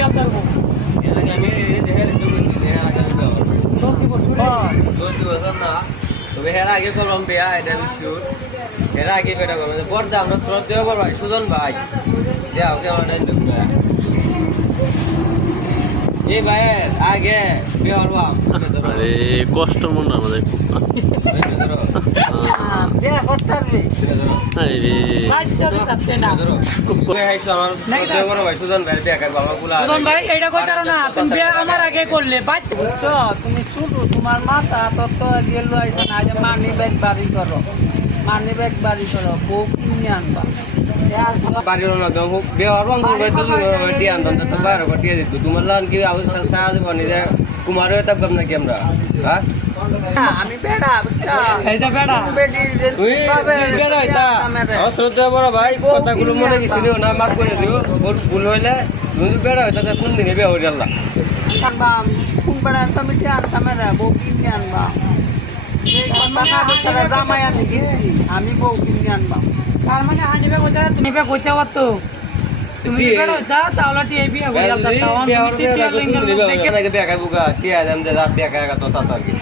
বিয়াল করব এর আগে আমি দেখে চলতি বছর না তবে এর আগে করলাম বিয়া এটা বিশুর এর আগে বেটা করলাম পর্দা আমরা শ্রদ্ধেয় করবো সুজন ভাই যাও কেমন এই ভাইয়ের আগে বিয়ে হরবাম আরে কষ্ট মনে আমাদের খুব বিয়া করতে পারবে আরে সুজন ভাই বিয়া করবো আমার গুলা সুজন ভাই এটা কইতার না তুমি বিয়া আমার আগে করলে বাচ্চা বুঝছো তুমি শুধু তোমার মাথা তত গেল আইছ না যে মানি ব্যাগ বাড়ি করো বউ কিনে আনবা বাড়ির না তো বিয়ে হরবাম দিয়ে আনতাম তো বাইরে দিয়ে দিত তোমার লান কি সাহায্য করি যে কুমারও এটা নাকি আমরা হ্যাঁ আমি বেড়া বুঝছো এইটা বেড়া তুই বেড়া এটা শ্রদ্ধা বড় ভাই কথাগুলো মনে গেছিল না মাফ করে দিও ভুল হইলে তুমি বেড়া হইতা কোন দিনে বিয়ে হয়ে গেল আনবা কোন বেড়া তুমি কি আনতাম রে বউ কিনে আনবা এই কথা জামাই আমি কিনছি আমি বউ কিনে আনবা তার মানে আনিবে কইতা তুমি বে কইতা তো তুমি বেড়া হইতা তাহলে টি বিয়ে হয়ে গেল তাও আমি টি বিয়ে খাইবো গা কে আজাম দে রাত বিয়ে খাইগা তো সাসার কি